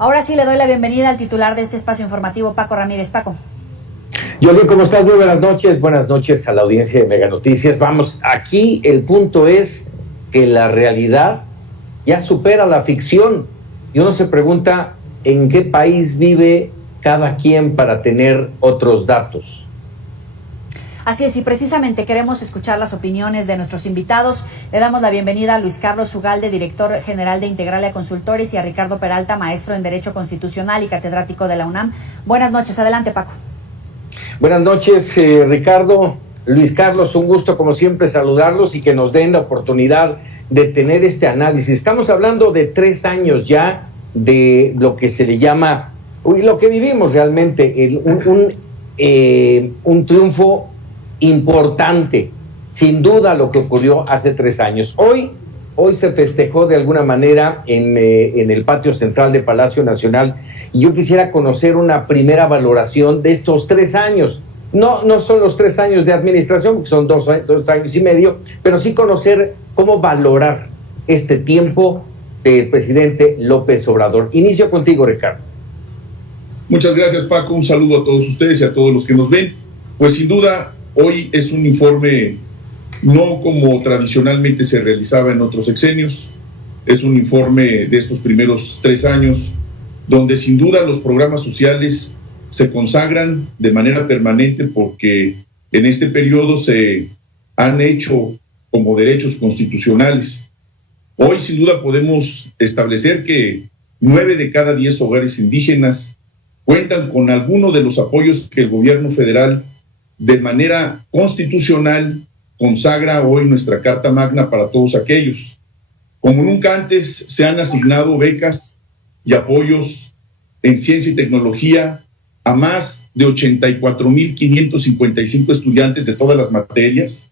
Ahora sí le doy la bienvenida al titular de este espacio informativo, Paco Ramírez. Paco. Yoli, ¿cómo estás? Muy buenas noches a la audiencia de Mega Noticias. Vamos, aquí el punto es que la realidad ya supera la ficción y uno se pregunta en qué país vive cada quien para tener otros datos. Así es, y precisamente queremos escuchar las opiniones de nuestros invitados. Le damos la bienvenida a Luis Carlos Ugalde, director general de Integralia Consultores, y a Ricardo Peralta, maestro en Derecho Constitucional y catedrático de la UNAM. Buenas noches, adelante, Paco. Buenas noches, Ricardo. Luis Carlos, un gusto como siempre saludarlos y que nos den la oportunidad de tener este análisis. Estamos hablando de 3 años ya de lo que se le llama, lo que vivimos realmente, un triunfo importante, sin duda lo que ocurrió hace 3 años. Hoy se festejó de alguna manera en el patio central de Palacio Nacional, y yo quisiera conocer una primera valoración de estos 3 años. No son los 3 años de administración, que son 2 años y medio, pero sí conocer cómo valorar este tiempo del presidente López Obrador. Inicio contigo, Ricardo. Muchas gracias, Paco. Un saludo a todos ustedes y a todos los que nos ven. Pues sin duda, hoy es un informe no como tradicionalmente se realizaba en otros sexenios. Es un informe de estos primeros 3 años, donde sin duda los programas sociales se consagran de manera permanente, porque en este periodo se han hecho como derechos constitucionales. Hoy sin duda podemos establecer que 9 de cada 10 hogares indígenas cuentan con alguno de los apoyos que el gobierno federal de manera constitucional consagra hoy nuestra Carta Magna para todos aquellos. Como nunca antes se han asignado becas y apoyos en ciencia y tecnología a más de 84,555 estudiantes de todas las materias,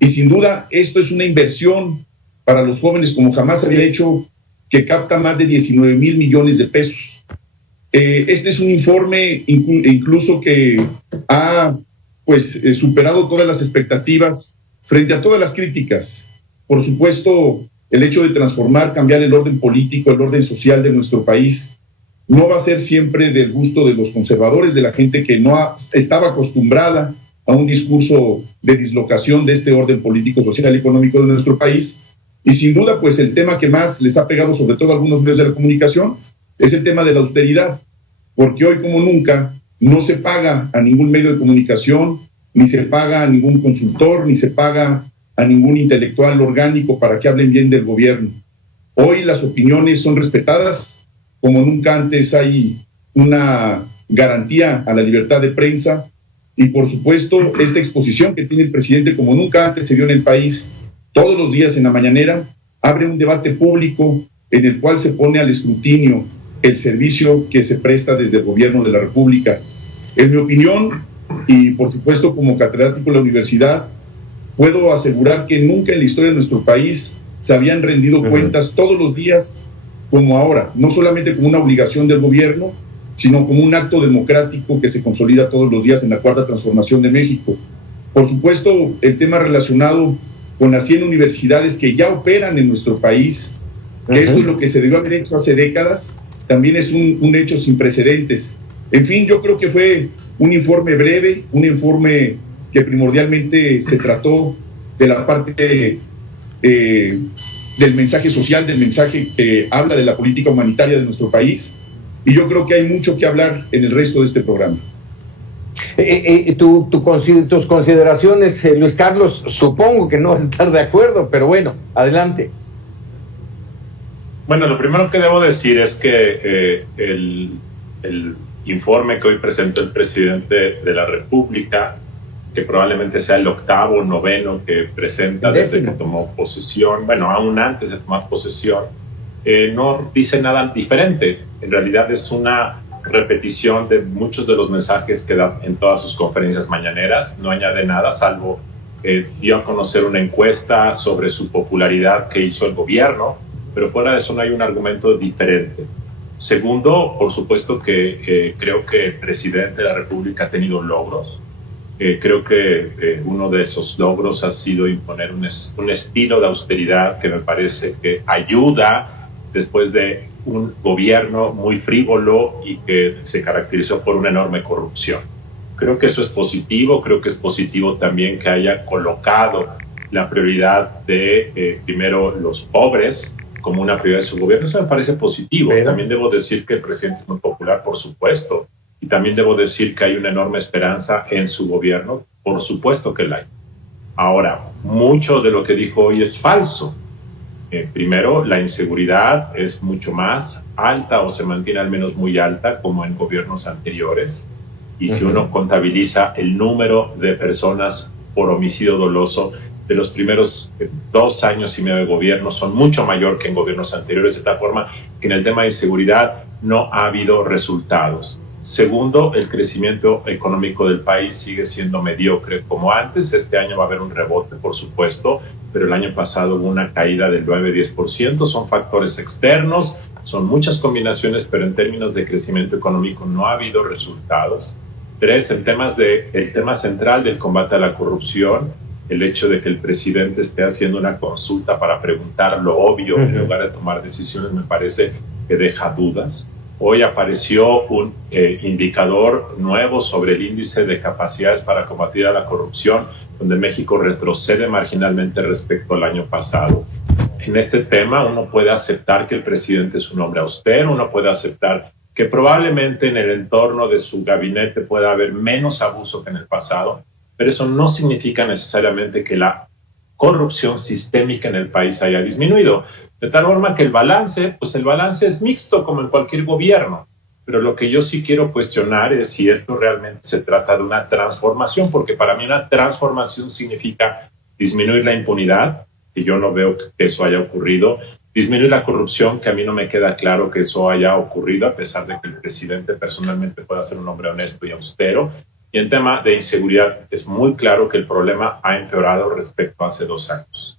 y sin duda esto es una inversión para los jóvenes como jamás había hecho, que capta más de 19,000 millones de pesos. Este es un informe incluso que ha superado todas las expectativas frente a todas las críticas. Por supuesto, el hecho de transformar, cambiar el orden político, el orden social de nuestro país, no va a ser siempre del gusto de los conservadores, de la gente que no estaba acostumbrada a un discurso de dislocación de este orden político, social y económico de nuestro país. Y sin duda, pues el tema que más les ha pegado, sobre todo a algunos medios de la comunicación, es el tema de la austeridad, porque hoy como nunca no se paga a ningún medio de comunicación, ni se paga a ningún consultor, ni se paga a ningún intelectual orgánico para que hablen bien del gobierno. Hoy las opiniones son respetadas, como nunca antes hay una garantía a la libertad de prensa, y por supuesto esta exposición que tiene el presidente como nunca antes se dio en el país, todos los días en la mañanera, abre un debate público en el cual se pone al escrutinio el servicio que se presta desde el gobierno de la República. En mi opinión, y por supuesto como catedrático de la universidad, puedo asegurar que nunca en la historia de nuestro país se habían rendido cuentas todos los días como ahora, no solamente como una obligación del gobierno, sino como un acto democrático que se consolida todos los días en la Cuarta Transformación de México. Por supuesto, el tema relacionado con las 100 universidades que ya operan en nuestro país, que esto es lo que se debió haber hecho hace décadas, también es un hecho sin precedentes. En fin, yo creo que fue un informe breve, un informe que primordialmente se trató de la parte del mensaje social, del mensaje que habla de la política humanitaria de nuestro país, y yo creo que hay mucho que hablar en el resto de este programa. Tus consideraciones, Luis Carlos, supongo que no vas a estar de acuerdo, pero bueno, adelante. Bueno, lo primero que debo decir es que el informe que hoy presentó el presidente de la República, que probablemente sea el 8º o 9º que presenta desde que tomó posesión, bueno, aún antes de tomar posesión, no dice nada diferente. En realidad es una repetición de muchos de los mensajes que da en todas sus conferencias mañaneras. No añade nada, salvo dio a conocer una encuesta sobre su popularidad que hizo el gobierno, pero fuera de eso no hay un argumento diferente. Segundo, por supuesto que creo que el presidente de la República ha tenido logros. Creo que uno de esos logros ha sido imponer un estilo de austeridad que me parece que ayuda, después de un gobierno muy frívolo y que se caracterizó por una enorme corrupción. Creo que eso es positivo. Creo que es positivo también que haya colocado la prioridad de, primero, los pobres como una prioridad de su gobierno. Eso me parece positivo. Pero también debo decir que el presidente es muy popular, por supuesto. Y también debo decir que hay una enorme esperanza en su gobierno. Por supuesto que la hay. Ahora, mucho de lo que dijo hoy es falso. Primero, la inseguridad es mucho más alta o se mantiene al menos muy alta como en gobiernos anteriores. Y si uno contabiliza el número de personas por homicidio doloso de los primeros 2 años y medio de gobierno, son mucho mayor que en gobiernos anteriores, de tal forma que en el tema de inseguridad no ha habido resultados. Segundo, el crecimiento económico del país sigue siendo mediocre como antes. Este año va a haber un rebote, por supuesto, pero el año pasado hubo una caída del 9-10%. Son factores externos, son muchas combinaciones, pero en términos de crecimiento económico no ha habido resultados. 3, el tema central del combate a la corrupción, el hecho de que el presidente esté haciendo una consulta para preguntar lo obvio en lugar de tomar decisiones, me parece que deja dudas. Hoy apareció un indicador nuevo sobre el índice de capacidades para combatir a la corrupción, donde México retrocede marginalmente respecto al año pasado. En este tema uno puede aceptar que el presidente es un hombre austero, uno puede aceptar que probablemente en el entorno de su gabinete pueda haber menos abuso que en el pasado, pero eso no significa necesariamente que la corrupción sistémica en el país haya disminuido. De tal forma que el balance es mixto como en cualquier gobierno. Pero lo que yo sí quiero cuestionar es si esto realmente se trata de una transformación, porque para mí una transformación significa disminuir la impunidad, que yo no veo que eso haya ocurrido, disminuir la corrupción, que a mí no me queda claro que eso haya ocurrido, a pesar de que el presidente personalmente pueda ser un hombre honesto y austero. Y en tema de inseguridad es muy claro que el problema ha empeorado respecto a hace 2 años.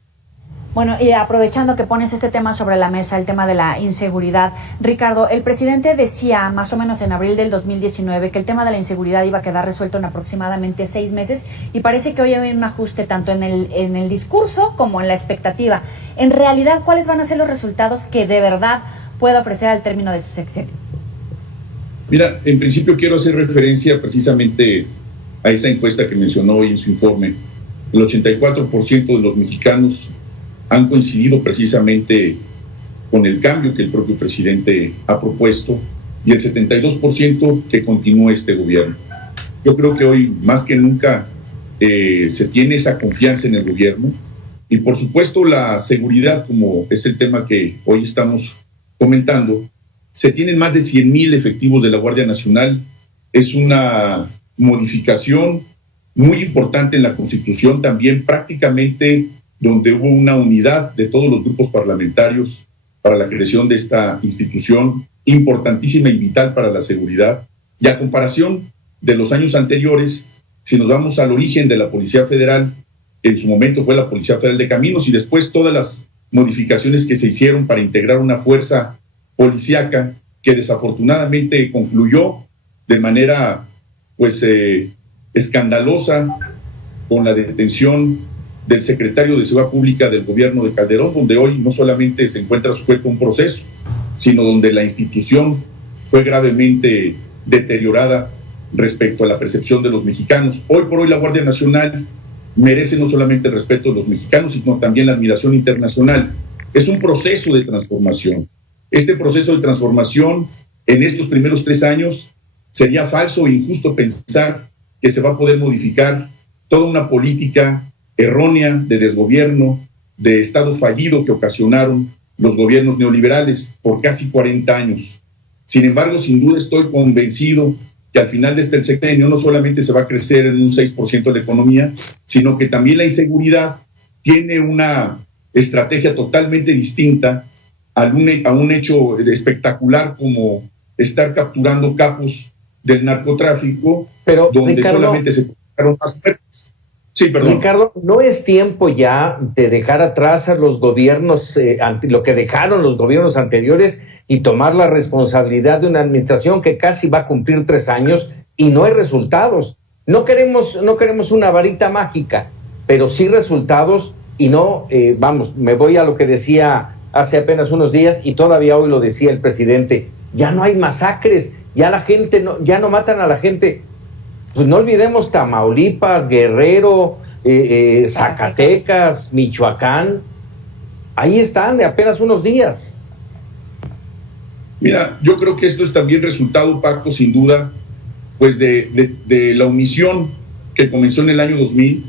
Bueno, y aprovechando que pones este tema sobre la mesa, el tema de la inseguridad, Ricardo, el presidente decía más o menos en abril del 2019 que el tema de la inseguridad iba a quedar resuelto en aproximadamente 6 meses y parece que hoy hay un ajuste tanto en el discurso como en la expectativa. En realidad, ¿cuáles van a ser los resultados que de verdad pueda ofrecer al término de su sexenio? Mira, en principio quiero hacer referencia precisamente a esa encuesta que mencionó hoy en su informe. El 84% de los mexicanos han coincidido precisamente con el cambio que el propio presidente ha propuesto y el 72% que continúe este gobierno. Yo creo que hoy más que nunca se tiene esa confianza en el gobierno y por supuesto la seguridad, como es el tema que hoy estamos comentando. Se tienen más de 100,000 efectivos de la Guardia Nacional. Es una modificación muy importante en la Constitución, también prácticamente donde hubo una unidad de todos los grupos parlamentarios para la creación de esta institución importantísima y vital para la seguridad. Y a comparación de los años anteriores, si nos vamos al origen de la Policía Federal, en su momento fue la Policía Federal de Caminos y después todas las modificaciones que se hicieron para integrar una fuerza policíaca que desafortunadamente concluyó de manera escandalosa con la detención del secretario de Seguridad Pública del gobierno de Calderón, donde hoy no solamente se encuentra sujeto a un proceso, sino donde la institución fue gravemente deteriorada respecto a la percepción de los mexicanos. Hoy por hoy la Guardia Nacional merece no solamente el respeto de los mexicanos, sino también la admiración internacional. Es un proceso de transformación. Este proceso de transformación en estos primeros 3 años sería falso e injusto pensar que se va a poder modificar toda una política errónea de desgobierno, de Estado fallido que ocasionaron los gobiernos neoliberales por casi 40 años. Sin embargo, sin duda estoy convencido que al final de este sexenio no solamente se va a crecer en un 6% la economía, sino que también la inseguridad tiene una estrategia totalmente distinta a un hecho espectacular como estar capturando capos del narcotráfico, pero donde Ricardo, solamente se publicaron más muertes. Sí, perdón. Ricardo, ¿no es tiempo ya de dejar atrás a los gobiernos, lo que dejaron los gobiernos anteriores y tomar la responsabilidad de una administración que casi va a cumplir 3 años y no hay resultados? No queremos una varita mágica, pero sí resultados y no, me voy a lo que decía hace apenas unos días, y todavía hoy lo decía el presidente, ya no hay masacres, ya la gente ya no matan a la gente. Pues no olvidemos Tamaulipas, Guerrero, Zacatecas, Michoacán, ahí están de apenas unos días. Mira, yo creo que esto es también resultado, Paco, sin duda, pues de la omisión que comenzó en el año 2000.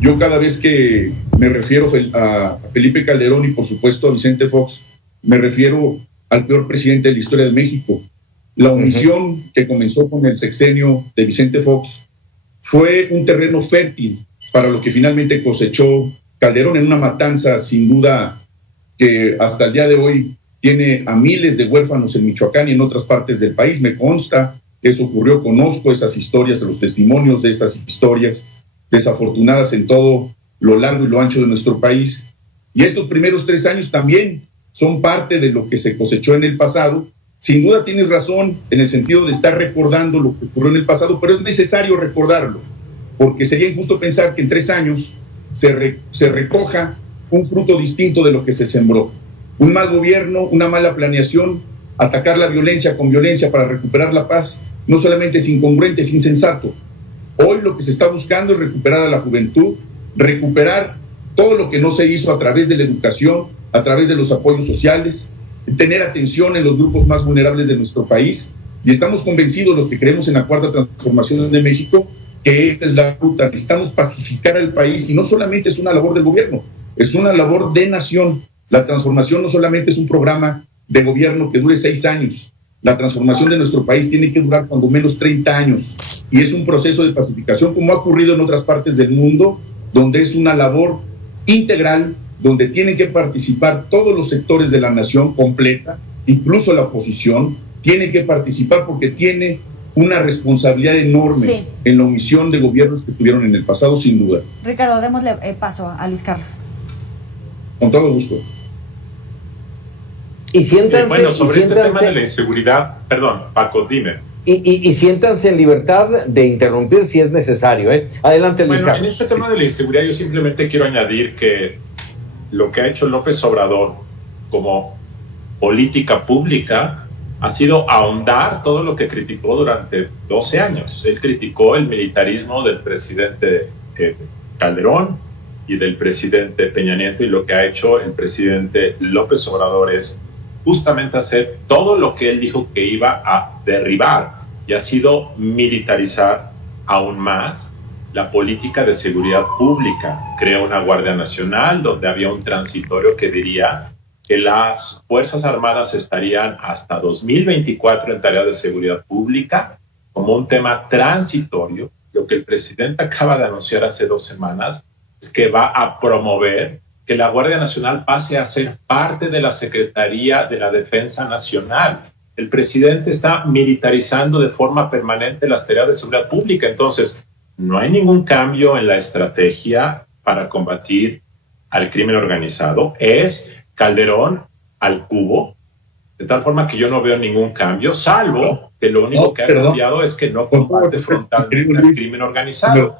Yo cada vez que me refiero a Felipe Calderón y por supuesto a Vicente Fox, me refiero al peor presidente de la historia de México. La omisión que comenzó con el sexenio de Vicente Fox fue un terreno fértil para lo que finalmente cosechó Calderón en una matanza sin duda que hasta el día de hoy tiene a miles de huérfanos en Michoacán y en otras partes del país. Me consta que eso ocurrió, conozco esas historias, los testimonios de estas historias desafortunadas en todo lo largo y lo ancho de nuestro país. Y estos primeros 3 años también son parte de lo que se cosechó en el pasado. Sin duda tienes razón en el sentido de estar recordando lo que ocurrió en el pasado, pero es necesario recordarlo, porque sería injusto pensar que en 3 años se recoja un fruto distinto de lo que se sembró. Un mal gobierno, una mala planeación, atacar la violencia con violencia para recuperar la paz, no solamente es incongruente, es insensato. Hoy lo que se está buscando es recuperar a la juventud, recuperar todo lo que no se hizo a través de la educación, a través de los apoyos sociales, tener atención en los grupos más vulnerables de nuestro país, y estamos convencidos los que creemos en la Cuarta Transformación de México que esta es la ruta. Necesitamos pacificar al país, y no solamente es una labor del gobierno, es una labor de nación. La transformación no solamente es un programa de gobierno que dure 6 años, la transformación de nuestro país tiene que durar cuando menos 30 años, y es un proceso de pacificación como ha ocurrido en otras partes del mundo, donde es una labor integral, donde tienen que participar todos los sectores de la nación completa, incluso la oposición, tiene que participar porque tiene una responsabilidad enorme en la omisión de gobiernos que tuvieron en el pasado, sin duda. Ricardo, démosle paso a Luis Carlos. Con todo gusto. Y siéntanse, bueno, sobre este tema de la inseguridad, perdón, Paco, dime. Y siéntanse en libertad de interrumpir si es necesario. Adelante, Luis Carlos. En este tema de la inseguridad yo simplemente quiero añadir que lo que ha hecho López Obrador como política pública ha sido ahondar todo lo que criticó durante 12 años. Él criticó el militarismo del presidente Calderón y del presidente Peña Nieto, y lo que ha hecho el presidente López Obrador es justamente hacer todo lo que él dijo que iba a derribar, y ha sido militarizar aún más la política de seguridad pública. Creó una Guardia Nacional donde había un transitorio que diría que las Fuerzas Armadas estarían hasta 2024 en tareas de seguridad pública como un tema transitorio. Lo que el presidente acaba de anunciar hace 2 semanas es que va a promover que la Guardia Nacional pase a ser parte de la Secretaría de la Defensa Nacional. El presidente está militarizando de forma permanente las tareas de seguridad pública. Entonces, no hay ningún cambio en la estrategia para combatir al crimen organizado. Es Calderón al cubo, de tal forma que yo no veo ningún cambio, salvo que lo único que ha cambiado es que no combate frontalmente al crimen organizado.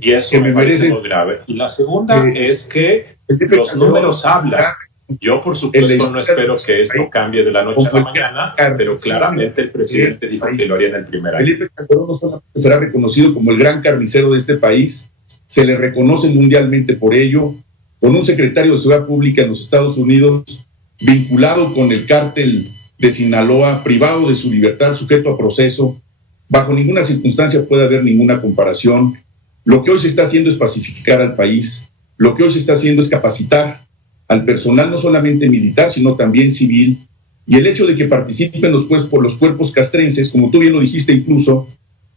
Y eso me parece muy grave. Y la segunda es que los números hablan. Yo, por supuesto, no espero que esto cambie de la noche a la mañana, pero claramente el presidente dijo que lo haría en el primer año. Felipe Calderón no solamente será reconocido como el gran carnicero de este país, se le reconoce mundialmente por ello, con un secretario de Seguridad Pública en los Estados Unidos vinculado con el cártel de Sinaloa, privado de su libertad, sujeto a proceso. Bajo ninguna circunstancia puede haber ninguna comparación. Lo que hoy se está haciendo es pacificar al país. Lo que hoy se está haciendo es capacitar al personal, no solamente militar, sino también civil. Y el hecho de que participen por los cuerpos castrenses, como tú bien lo dijiste incluso,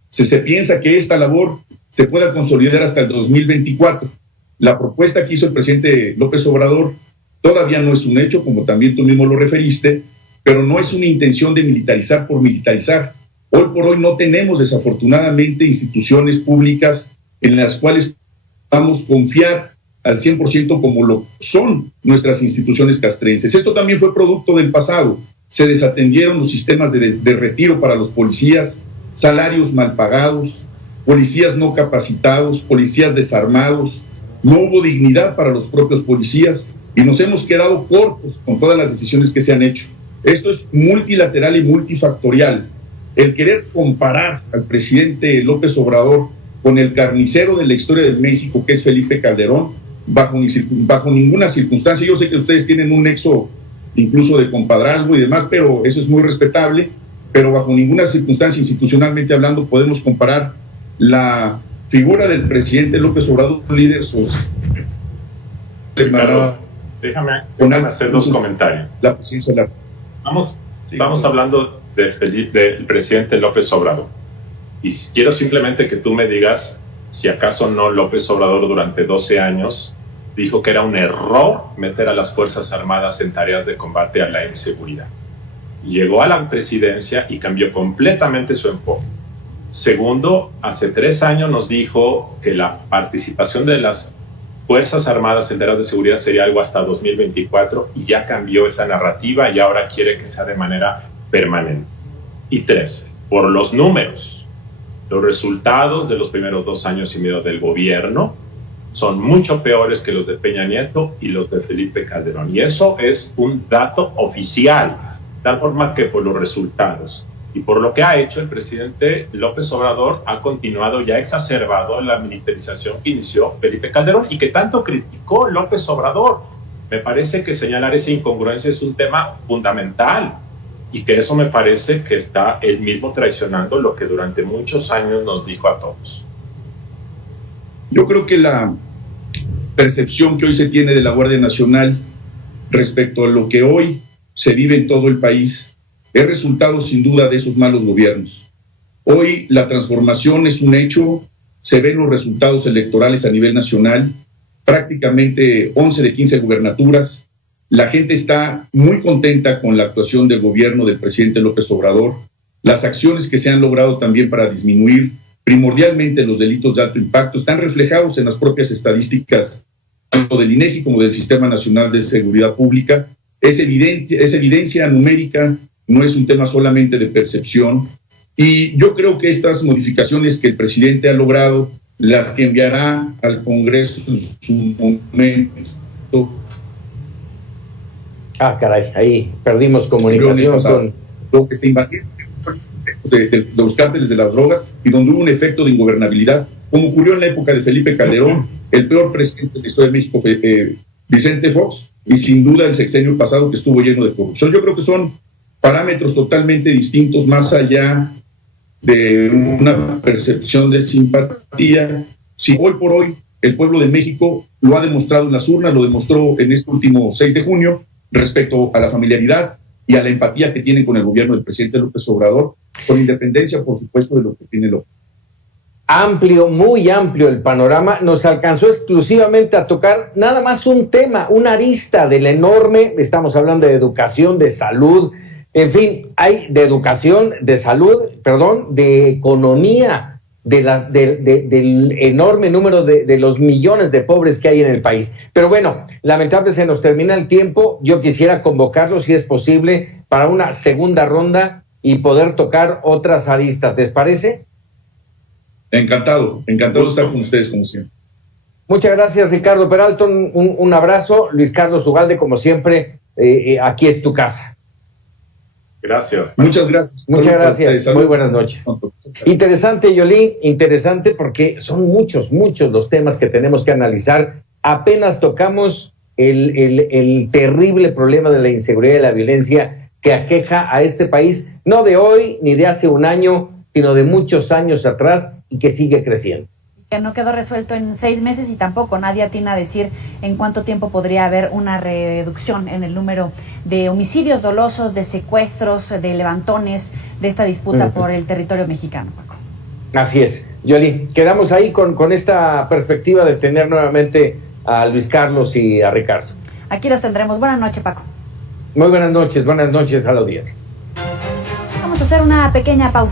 se piensa que esta labor se pueda consolidar hasta el 2024. La propuesta que hizo el presidente López Obrador todavía no es un hecho, como también tú mismo lo referiste, pero no es una intención de militarizar por militarizar. Hoy por hoy no tenemos, desafortunadamente, instituciones públicas en las cuales podamos confiar al 100% como lo son nuestras instituciones castrenses. Esto también fue producto del pasado. Se desatendieron los sistemas de retiro para los policías, salarios mal pagados, policías no capacitados, policías desarmados. No hubo dignidad para los propios policías, y nos hemos quedado cortos con todas las decisiones que se han hecho. Esto es multilateral y multifactorial. El querer comparar al presidente López Obrador con el carnicero de la historia de México, que es Felipe Calderón, bajo ninguna circunstancia. Yo sé que ustedes tienen un nexo incluso de compadrazgo y demás, pero eso es muy respetable, pero bajo ninguna circunstancia, institucionalmente hablando, podemos comparar la figura del presidente López Obrador, un líder social. Ricardo, déjame hacer dos comentarios. La presidencia de la... Estamos hablando del presidente López Obrador. Y quiero simplemente que tú me digas si acaso no López Obrador durante 12 años dijo que era un error meter a las Fuerzas Armadas en tareas de combate a la inseguridad. Llegó a la presidencia y cambió completamente su enfoque. Segundo, hace 3 años nos dijo que la participación de las Fuerzas Armadas en tareas de seguridad sería algo hasta 2024 y ya cambió esa narrativa y ahora quiere que sea de manera permanente. Y 3, por los números, los resultados de los primeros 2 años y medio del gobierno son mucho peores que los de Peña Nieto y los de Felipe Calderón. Y eso es un dato oficial, de tal forma que por los resultados y por lo que ha hecho el presidente López Obrador ha continuado y ha exacerbado la militarización que inició Felipe Calderón y que tanto criticó López Obrador. Me parece que señalar esa incongruencia es un tema fundamental y que eso me parece que está él mismo traicionando lo que durante muchos años nos dijo a todos. Yo creo que la percepción que hoy se tiene de la Guardia Nacional respecto a lo que hoy se vive en todo el país es resultado sin duda de esos malos gobiernos. Hoy la transformación es un hecho, se ven los resultados electorales a nivel nacional, prácticamente 11 de 15 gubernaturas. La gente está muy contenta con la actuación del gobierno del presidente López Obrador, las acciones que se han logrado también para disminuir primordialmente los delitos de alto impacto están reflejados en las propias estadísticas tanto del INEGI como del Sistema Nacional de Seguridad Pública. Es evidencia numérica, no es un tema solamente de percepción. Y yo creo que estas modificaciones que el presidente ha logrado, las que enviará al Congreso en su momento. Caray, ahí perdimos comunicación con... Lo que se invadió de los cárteles de las drogas y donde hubo un efecto de ingobernabilidad, como ocurrió en la época de Felipe Calderón, el peor presidente de la historia de México fue Vicente Fox, y sin duda el sexenio pasado que estuvo lleno de corrupción. Yo creo que son parámetros totalmente distintos, más allá de una percepción de simpatía. Si hoy por hoy el pueblo de México lo ha demostrado en las urnas, lo demostró en este último 6 de junio, respecto a la familiaridad y a la empatía que tienen con el gobierno del presidente López Obrador, con independencia, por supuesto, de lo que tiene López. Amplio, muy amplio el panorama. Nos alcanzó exclusivamente a tocar nada más un tema, una arista del enorme, estamos hablando de educación, de salud, en fin, hay de educación, de salud, perdón, de economía, del enorme número de los millones de pobres que hay en el país. Pero bueno, lamentablemente se nos termina el tiempo. Yo quisiera convocarlo, si es posible, para una segunda ronda y poder tocar otras aristas. ¿Les parece? Encantado de estar con ustedes como siempre. Muchas gracias, Ricardo Peralta, un abrazo. Luis Carlos Ugalde, como siempre, aquí es tu casa. Gracias. Muchas gracias. Muchas gracias. Muy buenas noches. Interesante, Yolí, interesante porque son muchos los temas que tenemos que analizar. Apenas tocamos el terrible problema de la inseguridad y la violencia que aqueja a este país, no de hoy ni de hace un año, sino de muchos años atrás y que sigue creciendo. Que no quedó resuelto en 6 meses y tampoco nadie atina a decir en cuánto tiempo podría haber una reducción en el número de homicidios dolosos, de secuestros, de levantones, de esta disputa por el territorio mexicano, Paco. Así es, Yoli. Quedamos ahí con esta perspectiva de tener nuevamente a Luis Carlos y a Ricardo. Aquí los tendremos. Buenas noches, Paco. Muy buenas noches a la audiencia. Vamos a hacer una pequeña pausa.